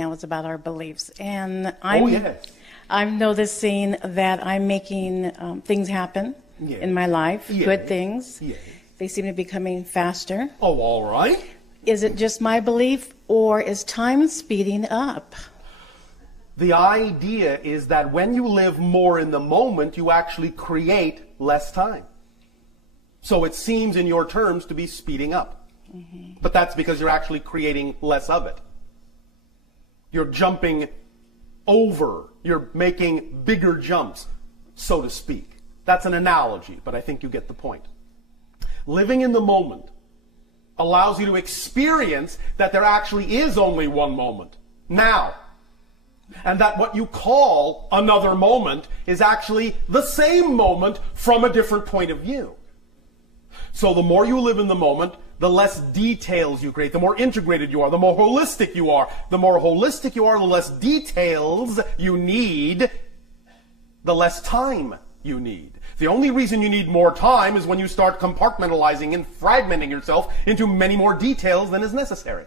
Now it's about our beliefs, and yes. I'm noticing that I'm making things happen Yes. in my life, Yes. good things. Yes. They seem to be coming faster. Oh, all right. Is it just my belief, or is time speeding up? The idea is that when you live more in the moment, you actually create less time. So it seems in your terms to be speeding up. Mm-hmm. But that's because you're actually creating less of it. You're jumping over. You're making bigger jumps, so to speak. That's an analogy, but I think you get the point. Living in the moment allows you to experience that there actually is only one moment, now. And that what you call another moment is actually the same moment from a different point of view. So the more you live in the moment, the less details you create, the more integrated you are, the more holistic you are. The more holistic you are, the less details you need, the less time you need. The only reason you need more time is when you start compartmentalizing and fragmenting yourself into many more details than is necessary.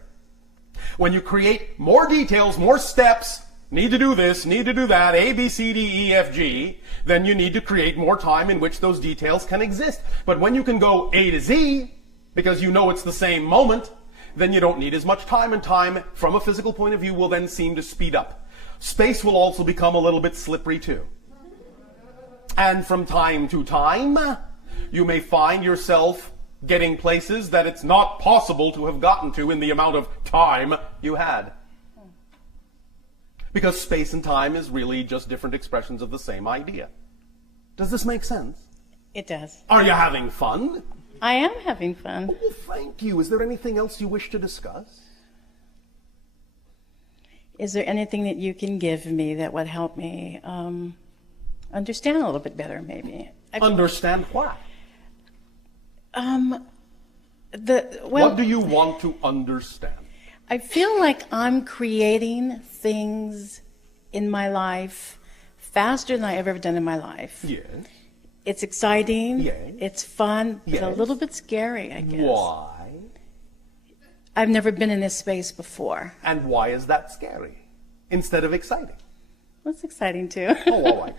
When you create more details, more steps, need to do this, need to do that, A, B, C, D, E, F, G, then you need to create more time in which those details can exist. But when you can go A to Z, because you know it's the same moment, then you don't need as much time, and time, from a physical point of view, will then seem to speed up. Space will also become a little bit slippery too. And from time to time, you may find yourself getting places that it's not possible to have gotten to in the amount of time you had. Because space and time is really just different expressions of the same idea. Does this make sense? It does. Are you having fun? I am having fun. Oh, thank you. Is there anything else you wish to discuss? Is there anything that you can give me that would help me understand a little bit better, maybe? Understand what? What do you want to understand? I feel like I'm creating things in my life faster than I've ever done in my life. Yes. It's exciting. Yes. It's fun. Yes. But a little bit scary, I guess. Why? I've never been in this space before. And why is that scary instead of exciting? Well, it's exciting too. Oh, all right.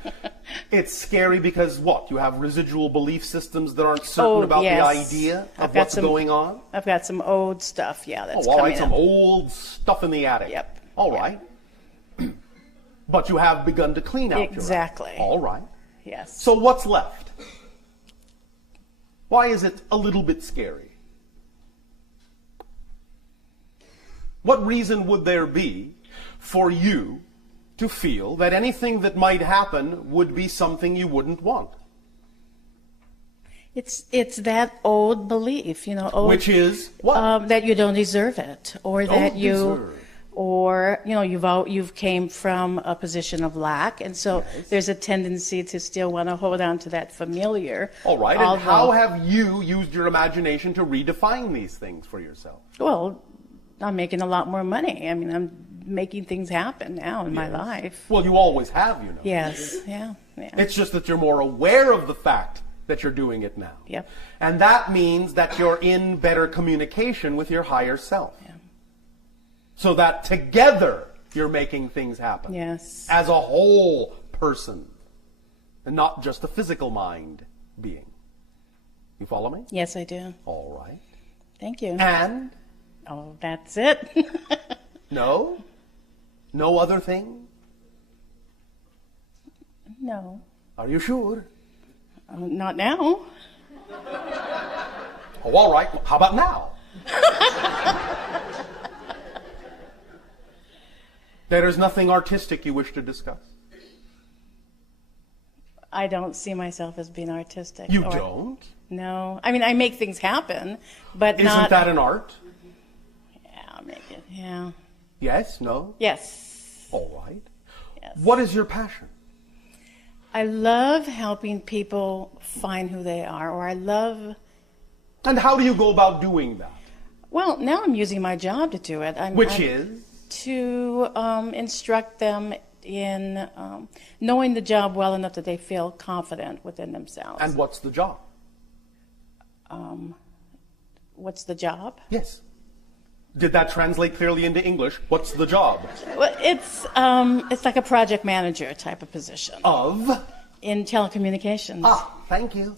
It's scary because what? You have residual belief systems that aren't certain about yes. the idea of what's going on? I've got some old stuff, that's all coming right, some up. old stuff in the attic. Yep. All right. But you have begun to clean out Exactly. your attic. All right. Yes. So what's left? Why is it a little bit scary? What reason would there be for you to feel that anything that might happen would be something you wouldn't want? It's that old belief, which is what? That you don't deserve it, or that deserve. Or you've came from a position of lack, and so Yes. there's a tendency to still want to hold on to that familiar. All right, and how have you used your imagination to redefine these things for yourself? Well, I'm making a lot more money. I mean, I'm making things happen now in my life. Well, you always have, Yes, yeah. It's just that you're more aware of the fact that you're doing it now. Yep. And that means that you're in better communication with your higher self. Yeah. So that together you're making things happen. Yes. As a whole person. And not just a physical mind being. You follow me? Yes, I do. All right. Thank you. And? Oh, that's it. No? No other thing? No. Are you sure? Not now. Oh, all right. How about now? There is nothing artistic you wish to discuss? I don't see myself as being artistic. You don't? No. I mean, I make things happen, but Isn't that an art? Yeah, maybe. Yeah. Yes? No? Yes. All right. Yes. What is your passion? I love helping people find who they are, or I love... And how do you go about doing that? Well, now I'm using my job to do it. Which is? To instruct them in knowing the job well enough that they feel confident within themselves. And what's the job? What's the job? Yes. Did that translate clearly into English? What's the job? Well, it's like a project manager type of position Of? in telecommunications. Ah, thank you.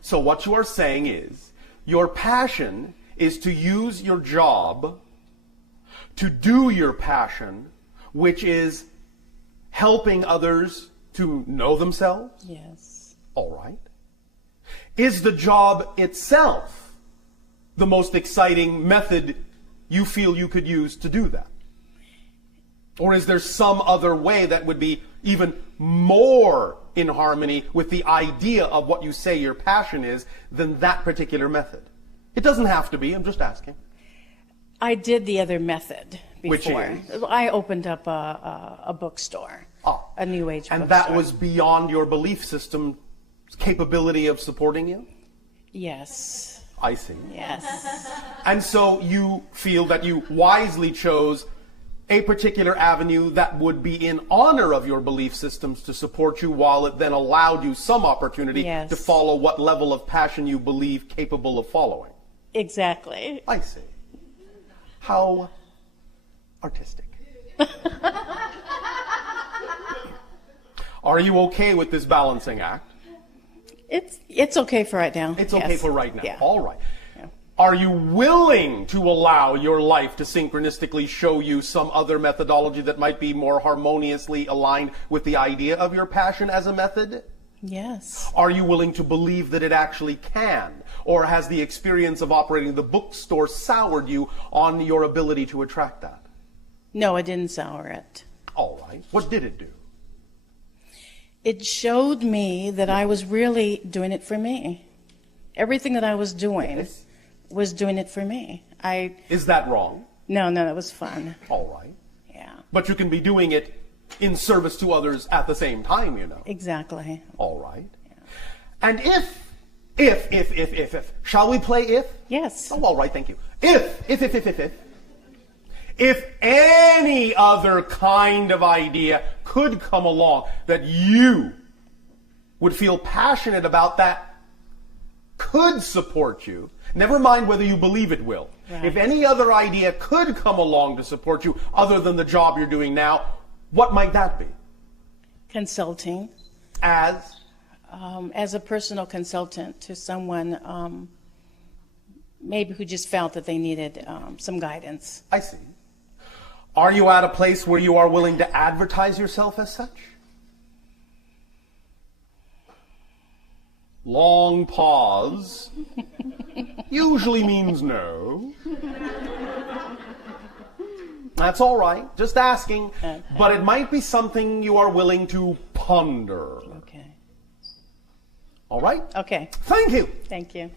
So what you are saying is, your passion is to use your job to do your passion, which is helping others to know themselves? Yes. All right. Is the job itself the most exciting method you feel you could use to do that? Or is there some other way that would be even more in harmony with the idea of what you say your passion is than that particular method? It doesn't have to be, I'm just asking. I did the other method before. Which is? I opened up a bookstore, a New Age bookstore. And that was beyond your belief system's capability of supporting you? Yes. I see. Yes. And so you feel that you wisely chose a particular avenue that would be in honor of your belief systems to support you, while it then allowed you some opportunity Yes. to follow what level of passion you believe capable of following. Exactly. I see. How artistic. Are you okay with this balancing act? It's okay for right now. It's okay Yes. for right now. Yeah. All right. Yeah. Are you willing to allow your life to synchronistically show you some other methodology that might be more harmoniously aligned with the idea of your passion as a method? Yes. Are you willing to believe that it actually can? Or has the experience of operating the bookstore soured you on your ability to attract that? No, it didn't sour it. All right. What did it do? It showed me that I was really doing it for me. Everything that I was doing Yes. was doing it for me. Is that wrong? No, it was fun. All right. Yeah. But you can be doing it in service to others at the same time, you know. Exactly. All right. And if, shall we play if? Yes. Oh, all right, thank you. If any other kind of idea could come along that you would feel passionate about, that could support you, never mind whether you believe it will. Right. If any other idea could come along to support you other than the job you're doing now, what might that be? Consulting. As a personal consultant to someone maybe who just felt that they needed some guidance. I see. Are you at a place where you are willing to advertise yourself as such? Long pause. Usually means no. That's all right. Just asking. Okay. But it might be something you are willing to ponder. Okay. All right? Okay. Thank you. Thank you.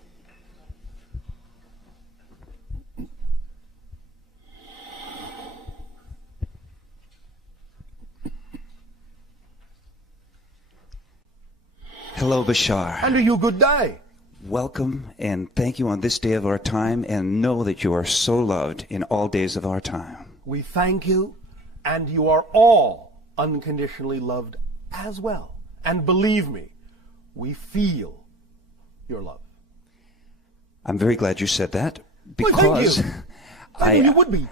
Hello, Bashar. And to you, good day. Welcome and thank you on this day of our time, and know that you are so loved in all days of our time. We thank you, and you are all unconditionally loved as well. And believe me, we feel your love. I'm very glad you said that, Well, because thank you. I knew you would be.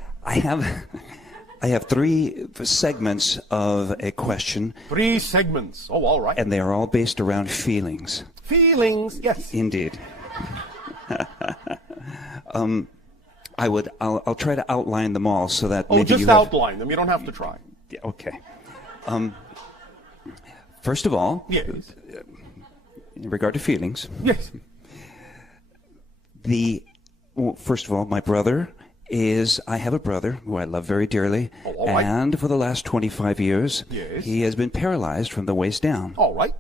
I have 3 segments of a question, 3 segments. Oh, all right. and they are all based around feelings. Feelings, yes. Indeed. I'll try to outline them all so that maybe Just you have... outline them. You don't have to try. Yeah, okay. First of all, Yes. in regard to feelings, Yes. first of all, my brother I have a brother who I love very dearly, Oh, all right. and for the last 25 years, Yes. he has been paralyzed from the waist down. All right.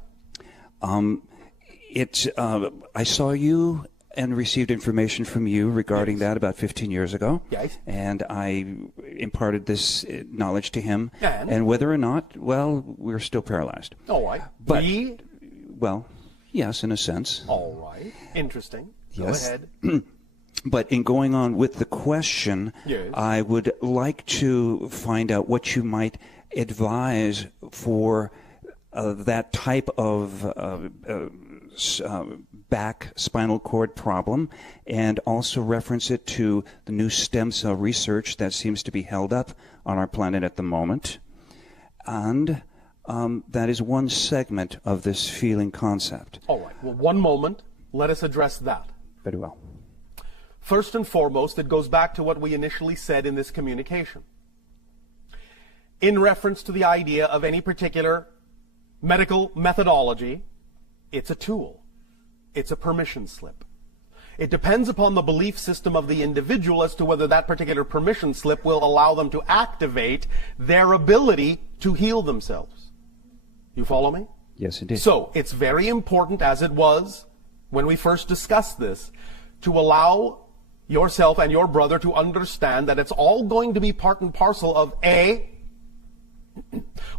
I saw you and received information from you regarding that about 15 years ago. Yes. And I imparted this knowledge to him. And? Whether or not, well, we're still paralyzed. All right. But- We? Well, yes, in a sense. All right. Interesting. Yes. Go ahead. But in going on with the question, Yes. I would like to find out what you might advise for that type of back spinal cord problem, and also reference it to the new stem cell research that seems to be held up on our planet at the moment. And that is one segment of this feeling concept. All right. Well, one moment. Let us address that. Very well. First and foremost, it goes back to what we initially said in this communication. In reference to the idea of any particular medical methodology, it's a tool. It's a permission slip. It depends upon the belief system of the individual as to whether that particular permission slip will allow them to activate their ability to heal themselves. You follow me? Yes, indeed. So it's very important, as it was when we first discussed this, to allow yourself and your brother to understand that it's all going to be part and parcel of A,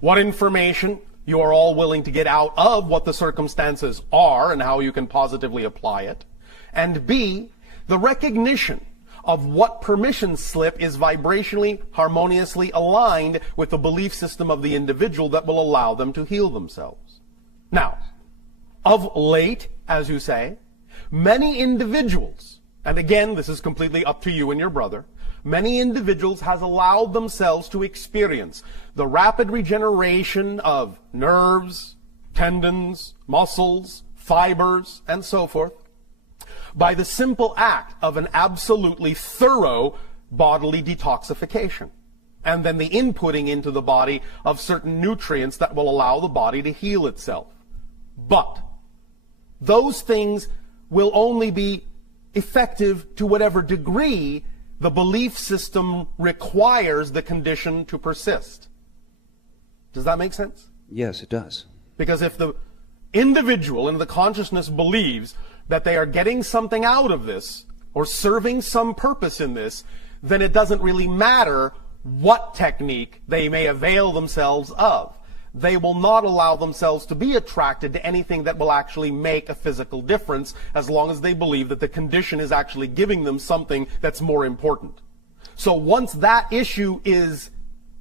what information you are all willing to get out of what the circumstances are and how you can positively apply it, and B, the recognition of what permission slip is vibrationally, harmoniously aligned with the belief system of the individual that will allow them to heal themselves. Now, of late, as you say, many individuals, and again, this is completely up to you and your brother, many individuals has allowed themselves to experience the rapid regeneration of nerves, tendons, muscles, fibers, and so forth by the simple act of an absolutely thorough bodily detoxification, and then the inputting into the body of certain nutrients that will allow the body to heal itself. But those things will only be effective to whatever degree the belief system requires the condition to persist. Does that make sense? Yes, it does. Because if the individual in the consciousness believes that they are getting something out of this or serving some purpose in this, then it doesn't really matter what technique they may avail themselves of. They will not allow themselves to be attracted to anything that will actually make a physical difference, as long as they believe that the condition is actually giving them something that's more important. So once that issue is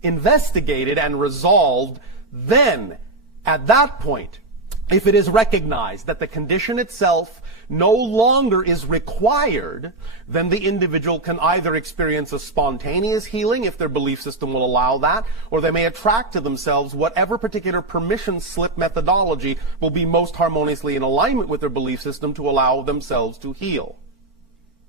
investigated and resolved, then at that point, if it is recognized that the condition itself no longer is required, then the individual can either experience a spontaneous healing if their belief system will allow that, or they may attract to themselves whatever particular permission slip methodology will be most harmoniously in alignment with their belief system to allow themselves to heal.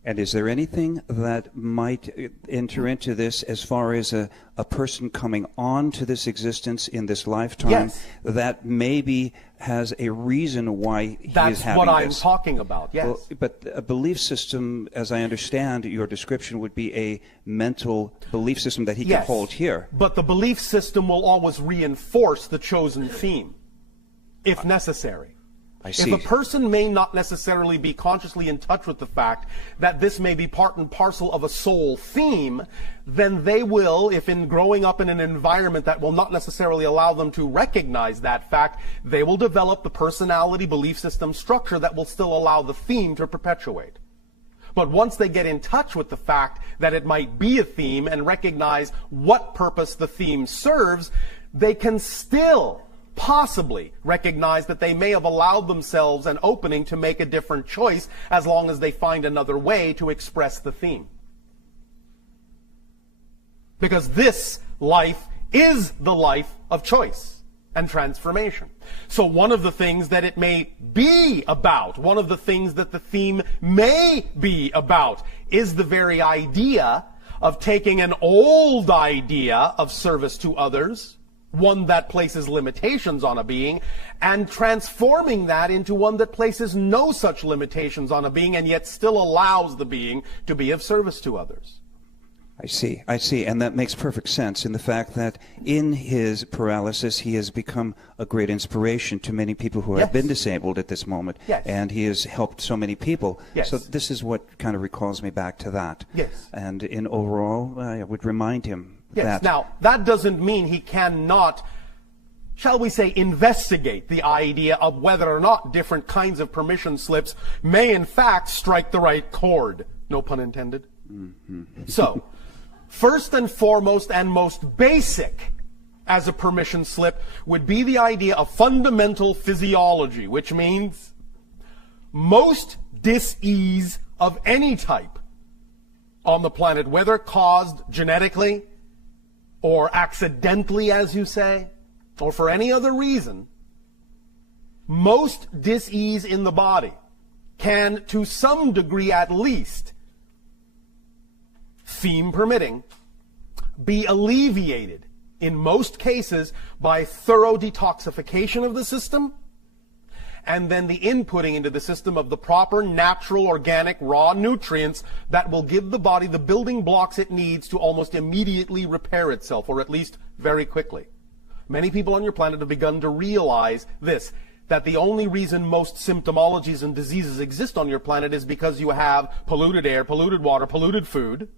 And is there anything that might enter into this as far as a person coming on to this existence in this lifetime? Yes. That maybe has a reason why he is having this? That's what I'm talking about, yes. Well, but a belief system, as I understand your description, would be a mental belief system that he can hold here. But the belief system will always reinforce the chosen theme, if necessary. I see. If a person may not necessarily be consciously in touch with the fact that this may be part and parcel of a soul theme, then they will, if in growing up in an environment that will not necessarily allow them to recognize that fact, they will develop the personality belief system structure that will still allow the theme to perpetuate. But once they get in touch with the fact that it might be a theme and recognize what purpose the theme serves, they can still possibly recognize that they may have allowed themselves an opening to make a different choice, as long as they find another way to express the theme. Because this life is the life of choice and transformation. So one of the things that it may be about, one of the things that the theme may be about, is the very idea of taking an old idea of service to others, one that places limitations on a being, and transforming that into one that places no such limitations on a being and yet still allows the being to be of service to others. I see, and that makes perfect sense in the fact that in his paralysis he has become a great inspiration to many people who have been disabled at this moment, and he has helped so many people. So this is what kind of recalls me back to that. And in overall, I would remind him that. Now, that doesn't mean he cannot, shall we say, investigate the idea of whether or not different kinds of permission slips may in fact strike the right chord. No pun intended. So, first and foremost and most basic as a permission slip would be the idea of fundamental physiology, which means most dis-ease of any type on the planet, whether caused genetically or accidentally, as you say, or for any other reason, most dis-ease in the body can, to some degree at least, theme permitting, be alleviated in most cases by thorough detoxification of the system, and then the inputting into the system of the proper natural organic raw nutrients that will give the body the building blocks it needs to almost immediately repair itself, or at least very quickly. Many people on your planet have begun to realize this, that the only reason most symptomologies and diseases exist on your planet is because you have polluted air, polluted water, polluted food,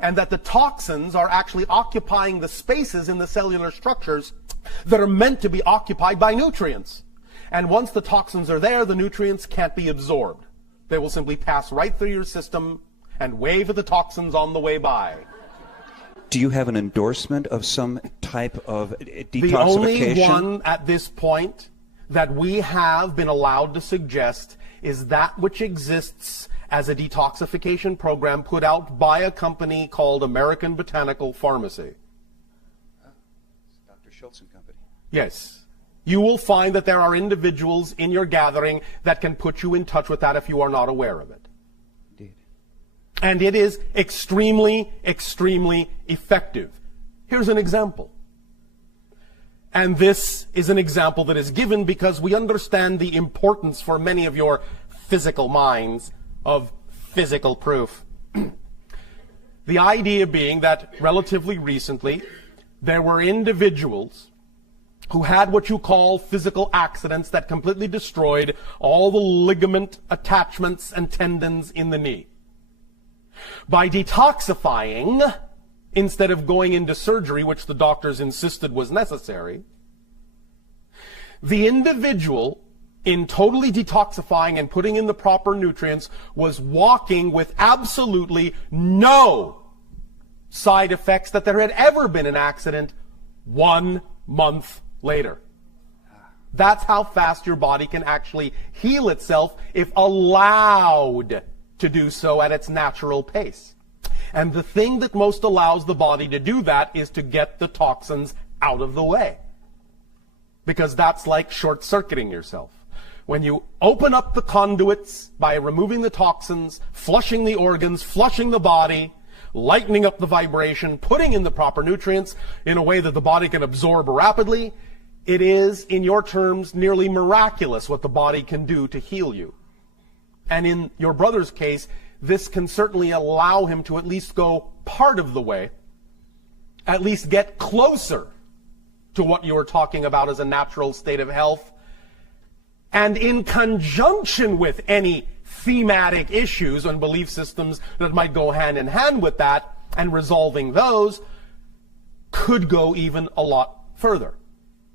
and that the toxins are actually occupying the spaces in the cellular structures that are meant to be occupied by nutrients. And once the toxins are there, the nutrients can't be absorbed. They will simply pass right through your system and wave at the toxins on the way by. Do you have an endorsement of some type of detoxification? The only one at this point that we have been allowed to suggest is that which exists as a detoxification program put out by a company called American Botanical Pharmacy. Dr. Schultz and Company. Yes. You will find that there are individuals in your gathering that can put you in touch with that if you are not aware of it. Indeed. And it is extremely, extremely effective. Here's an example. And this is an example that is given because we understand the importance for many of your physical minds of physical proof. The idea being that relatively recently there were individuals who had what you call physical accidents that completely destroyed all the ligament attachments and tendons in the knee. By detoxifying, instead of going into surgery, which the doctors insisted was necessary, the individual, in totally detoxifying and putting in the proper nutrients, was walking with absolutely no side effects that there had ever been an accident 1 month later. That's how fast your body can actually heal itself if allowed to do so at its natural pace. And the thing that most allows the body to do that is to get the toxins out of the way. Because that's like short-circuiting yourself. When you open up the conduits by removing the toxins, flushing the organs, flushing the body, lightening up the vibration, putting in the proper nutrients in a way that the body can absorb rapidly, it is, in your terms, nearly miraculous what the body can do to heal you. And in your brother's case, this can certainly allow him to at least go part of the way, at least get closer to what you were talking about as a natural state of health. And in conjunction with any thematic issues and belief systems that might go hand in hand with that, and resolving those, could go even a lot further.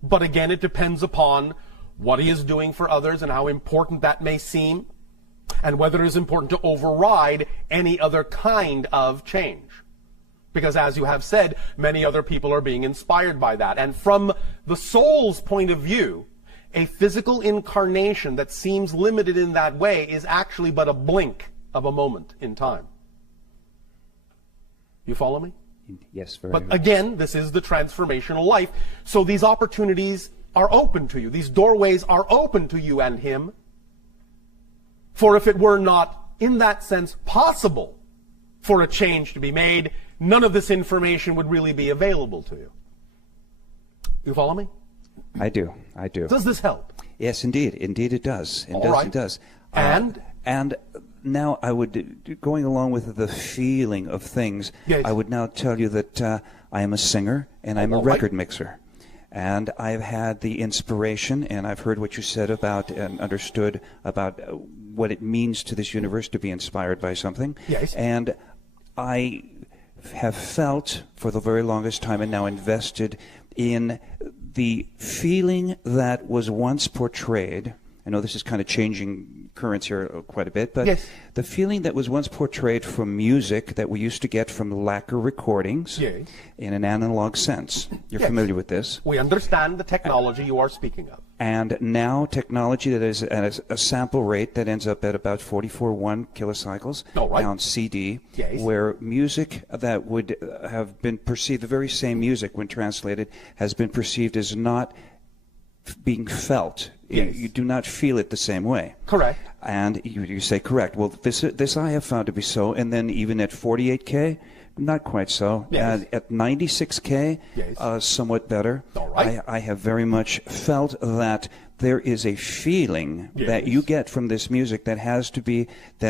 But again, it depends upon what he is doing for others and how important that may seem, and whether it is important to override any other kind of change. Because as you have said, many other people are being inspired by that. And from the soul's point of view, a physical incarnation that seems limited in that way is actually but a blink of a moment in time. You follow me? Yes, very But much. again, this is the transformational life. So these opportunities are open to you. These doorways are open to you and him. For if it were not, in that sense, possible for a change to be made, none of this information would really be available to you. You follow me? I do. Does this help? Yes, indeed. Indeed it does. It does. And now I would, going along with the feeling of things, yes. I would now tell you that I am a singer and I'm a record mixer. And I've had the inspiration, and I've heard what you said about and understood about what it means to this universe to be inspired by something. Yes. And I have felt for the very longest time and now invested in the feeling that was once portrayed I know this is kind of changing currents here quite a bit, but yes. the feeling that was once portrayed from music that we used to get from lacquer recordings yes. in an analog sense. You're yes. familiar with this. We understand the technology you are speaking of. And now technology that is at a sample rate that ends up at about 44.1 kilocycles on CD, yes. where music that would have been perceived, the very same music when translated, has been perceived as not being felt. Yes. You do not feel it the same way. Correct. And you say correct. Well, this I have found to be so. And then even at 48K, not quite so. Yes. At 96K, yes. Somewhat better. All right. I have very much felt that there is a feeling yes. that you get from this music that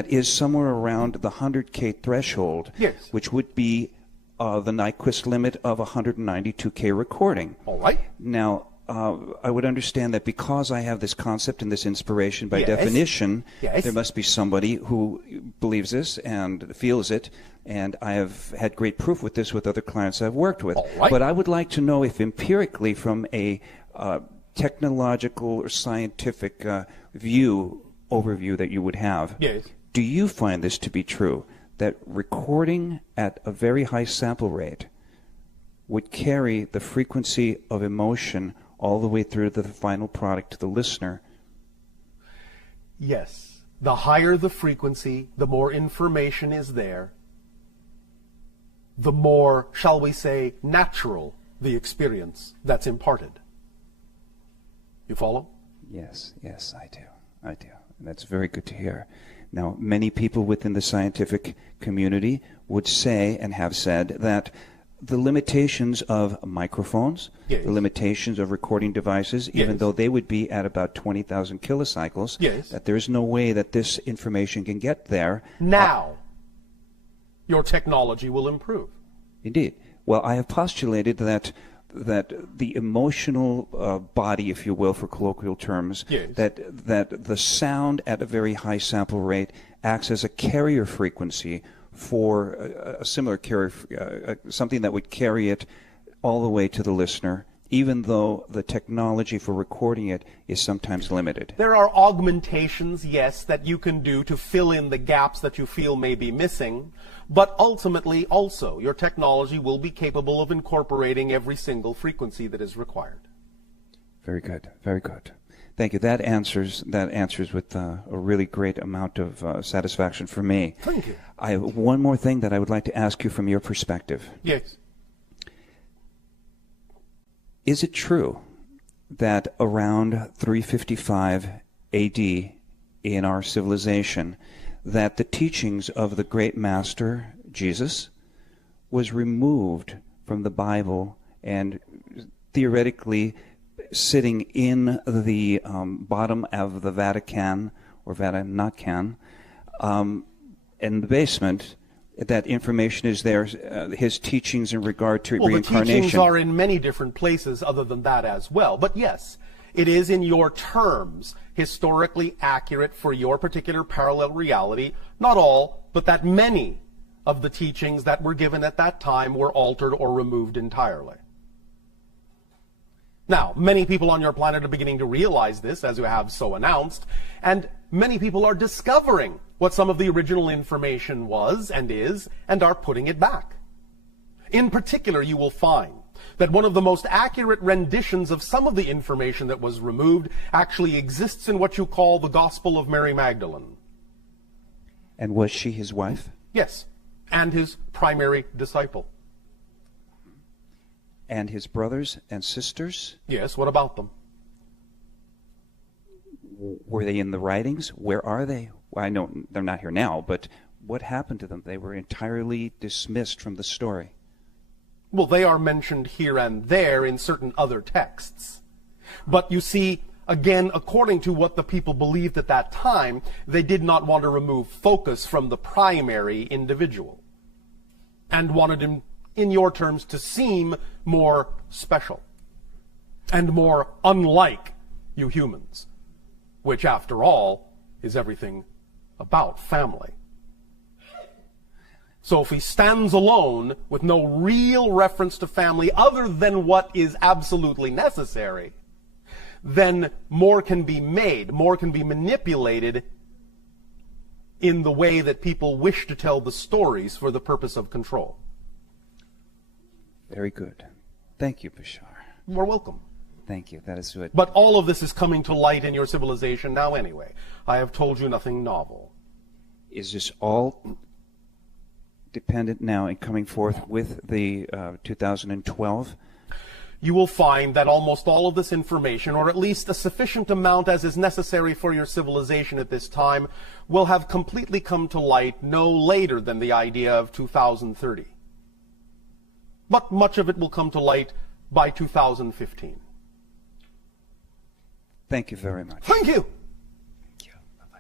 is somewhere around the 100K threshold, yes. which would be the Nyquist limit of 192K recording. All right. Now, I would understand that because I have this concept and this inspiration, by yes. definition, yes. there must be somebody who believes this and feels it, and I have had great proof with this with other clients I've worked with. All right. But I would like to know if empirically, from a technological or scientific overview that you would have, yes. do you find this to be true, that recording at a very high sample rate would carry the frequency of emotion all the way through to the final product to the listener? Yes. The higher the frequency, the more information is there, the more, shall we say, natural the experience that's imparted. You follow? Yes, I do. And that's very good to hear. Now, many people within the scientific community would say and have said that the limitations of microphones, yes. the limitations of recording devices, yes. even though they would be at about 20,000 kilocycles, yes. that there's no way that this information can get there. Now, your technology will improve. Indeed. Well, I have postulated that the emotional body, if you will, for colloquial terms, yes. that the sound at a very high sample rate acts as a carrier frequency for a similar carrier, something that would carry it all the way to the listener, even though the technology for recording it is sometimes limited. There are augmentations, yes, that you can do to fill in the gaps that you feel may be missing, but ultimately also your technology will be capable of incorporating every single frequency that is required. Very good, very good. Thank you. That answers with a really great amount of satisfaction for me. Thank you. I have one more thing that I would like to ask you from your perspective. Yes. Is it true that around 355 AD in our civilization, that the teachings of the great master, Jesus, was removed from the Bible and theoretically sitting in the bottom of the Vatican, or Vatican, in the basement, that information is there, his teachings in regard to reincarnation? The teachings are in many different places other than that as well. But yes, it is in your terms historically accurate for your particular parallel reality. Not all, but that many of the teachings that were given at that time were altered or removed entirely. Now, many people on your planet are beginning to realize this, as you have so announced, and many people are discovering what some of the original information was and is, and are putting it back. In particular, you will find that one of the most accurate renditions of some of the information that was removed actually exists in what you call the Gospel of Mary Magdalene. And was she his wife? Yes, and his primary disciple. And his brothers and sisters? Yes, what about them? Were they in the writings? Where are they? Well, I know they're not here now, but what happened to them? They were entirely dismissed from the story. Well, they are mentioned here and there in certain other texts. But you see, again, according to what the people believed at that time, they did not want to remove focus from the primary individual and wanted him, in your terms, to seem more special and more unlike you humans, which, after all, is everything about family. So if he stands alone with no real reference to family other than what is absolutely necessary, then more can be made, more can be manipulated in the way that people wish to tell the stories for the purpose of control. Very good. Thank you, Bashar. You're welcome. Thank you. That is good. But all of this is coming to light in your civilization now anyway. I have told you nothing novel. Is this all dependent now in coming forth with the 2012? You will find that almost all of this information, or at least a sufficient amount as is necessary for your civilization at this time, will have completely come to light no later than the idea of 2030. But much of it will come to light by 2015. Thank you very much. Thank you. Thank you. Bye-bye.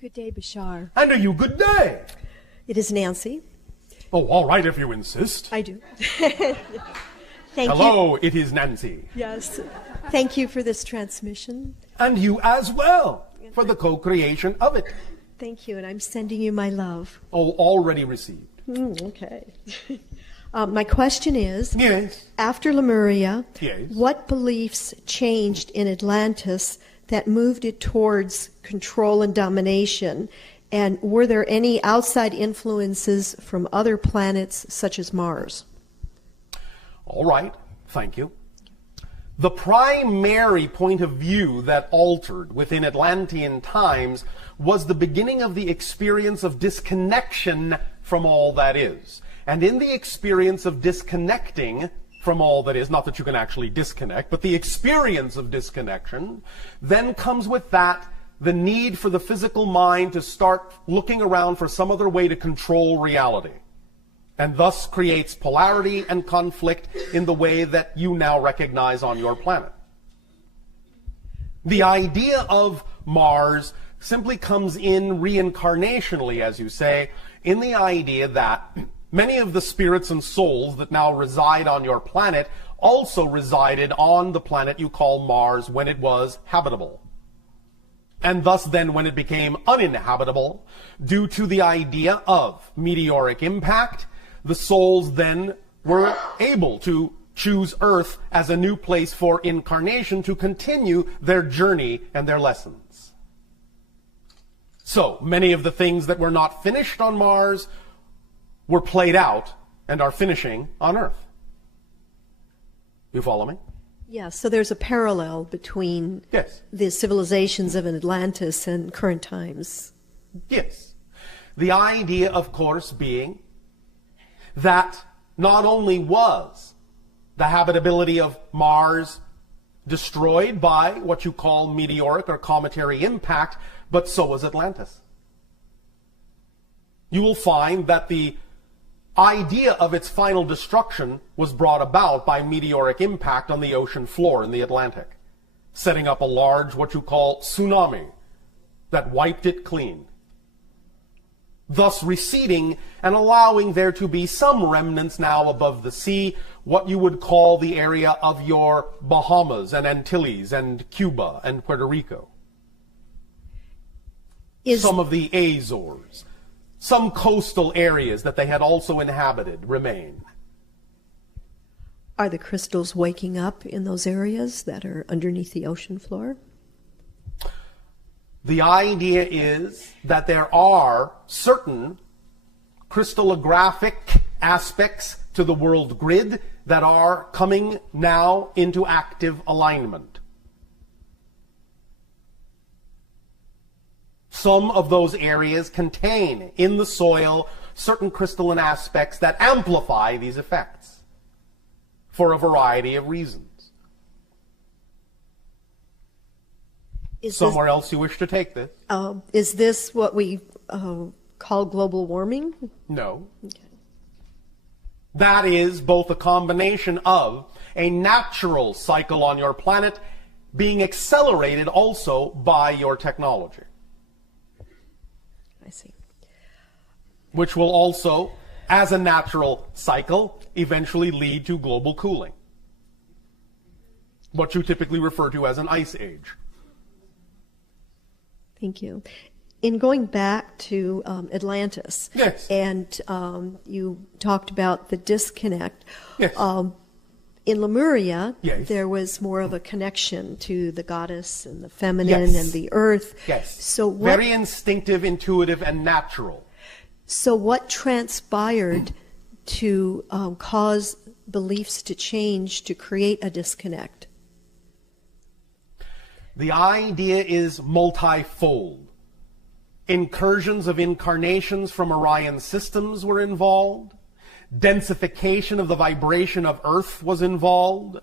Good day, Bashar. And are you good day? It is Nancy. Oh, all right, if you insist. I do. Thank you. Hello, it is Nancy. Yes. Thank you for this transmission. And you as well, for the co-creation of it. Thank you, and I'm sending you my love. Oh, already received. Okay. My question is, Yes. after Lemuria, Yes. what beliefs changed in Atlantis that moved it towards control and domination? And were there any outside influences from other planets such as Mars? All right, thank you. The primary point of view that altered within Atlantean times was the beginning of the experience of disconnection from all that is. And in the experience of disconnecting from all that is, not that you can actually disconnect, but the experience of disconnection, then comes with that the need for the physical mind to start looking around for some other way to control reality, and thus creates polarity and conflict in the way that you now recognize on your planet. The idea of Mars simply comes in reincarnationally, as you say, in the idea that many of the spirits and souls that now reside on your planet also resided on the planet you call Mars when it was habitable. And thus then when it became uninhabitable, due to the idea of meteoric impact, the souls then were able to choose Earth as a new place for incarnation to continue their journey and their lessons. So, many of the things that were not finished on Mars were played out and are finishing on Earth. You follow me? Yeah, so there's a parallel between Yes. the civilizations of Atlantis and current times. Yes. The idea, of course, being that not only was the habitability of Mars destroyed by what you call meteoric or cometary impact, but so was Atlantis. You will find that the idea of its final destruction was brought about by meteoric impact on the ocean floor in the Atlantic, setting up a large, what you call, tsunami that wiped it clean, thus receding and allowing there to be some remnants now above the sea, what you would call the area of your Bahamas and Antilles and Cuba and Puerto Rico. Some of the Azores. Some coastal areas that they had also inhabited remain. Are the crystals waking up in those areas that are underneath the ocean floor? The idea is that there are certain crystallographic aspects to the world grid that are coming now into active alignment. Some of those areas contain in the soil certain crystalline aspects that amplify these effects for a variety of reasons. Somewhere else you wish to take this? Is this what we call global warming? No. Okay. That is both a combination of a natural cycle on your planet being accelerated also by your technology. I see. Which will also, as a natural cycle, eventually lead to global cooling. what you typically refer to as an ice age. Thank you. In going back to Atlantis, yes, and you talked about the disconnect. Yes. In Lemuria, yes, there was more of a connection to the goddess and the feminine yes, and the earth. Yes. So very instinctive, intuitive, and natural. So what transpired to cause beliefs to change, to create a disconnect? The idea is multifold. Incursions of incarnations from Orion systems were involved. Densification of the vibration of Earth was involved.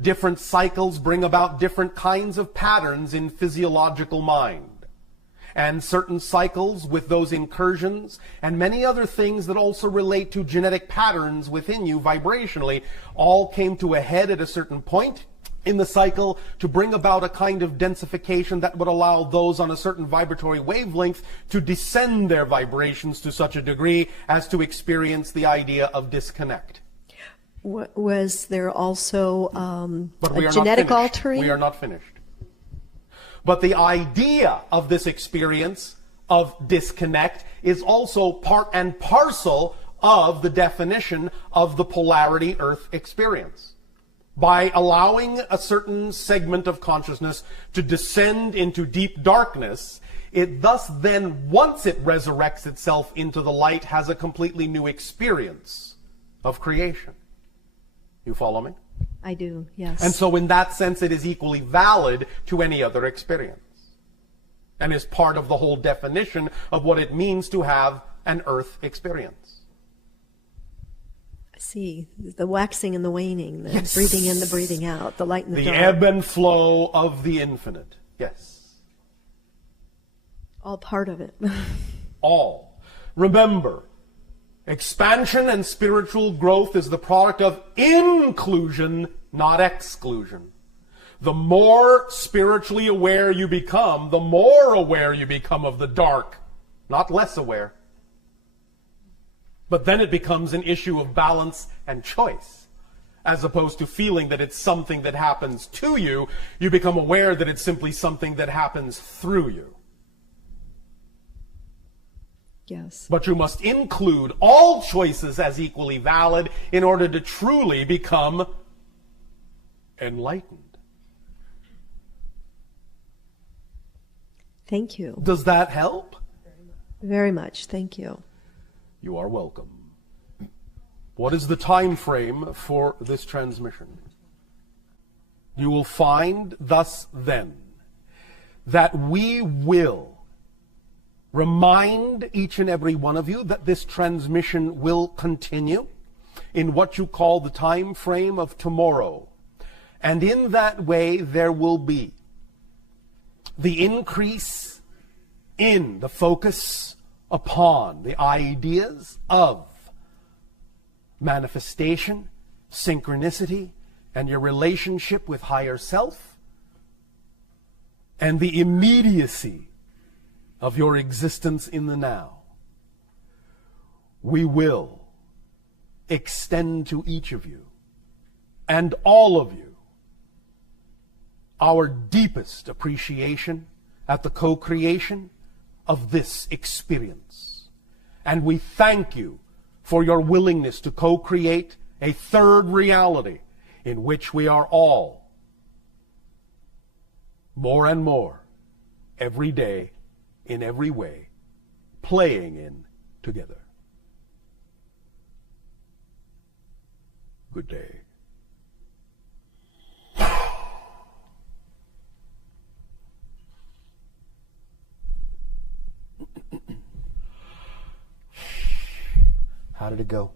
Different cycles bring about different kinds of patterns in physiological mind. And certain cycles with those incursions and many other things that also relate to genetic patterns within you vibrationally all came to a head at a certain point in the cycle to bring about a kind of densification that would allow those on a certain vibratory wavelength to descend their vibrations to such a degree as to experience the idea of disconnect. Was there also But we a are genetic not finished. altering? We are not finished. But the idea of this experience of disconnect is also part and parcel of the definition of the polarity Earth experience. By allowing a certain segment of consciousness to descend into deep darkness, it thus then, once it resurrects itself into the light, has a completely new experience of creation. You follow me? I do, yes. And so in that sense, it is equally valid to any other experience, and is part of the whole definition of what it means to have an Earth experience. See, the waxing and the waning, the yes, breathing in, the breathing out, the light and the dark. The ebb and flow of the infinite. Yes. All part of it. All. Remember, expansion and spiritual growth is the product of inclusion, not exclusion. The more spiritually aware you become, the more aware you become of the dark, not less aware. But then it becomes an issue of balance and choice. As opposed to feeling that it's something that happens to you, you become aware that it's simply something that happens through you. Yes. But you must include all choices as equally valid in order to truly become enlightened. Thank you. Does that help? Very much. Thank you. You are welcome. What is the time frame for this transmission? You will find thus then that we will remind each and every one of you that this transmission will continue in what you call the time frame of tomorrow. And in that way there will be the increase in the focus upon the ideas of manifestation, synchronicity, and your relationship with higher self, and the immediacy of your existence in the now. We will extend to each of you and all of you our deepest appreciation at the co-creation of this experience. And we thank you for your willingness to co-create a third reality in which we are all more and more every day in every way playing in together. Good day. How did it go?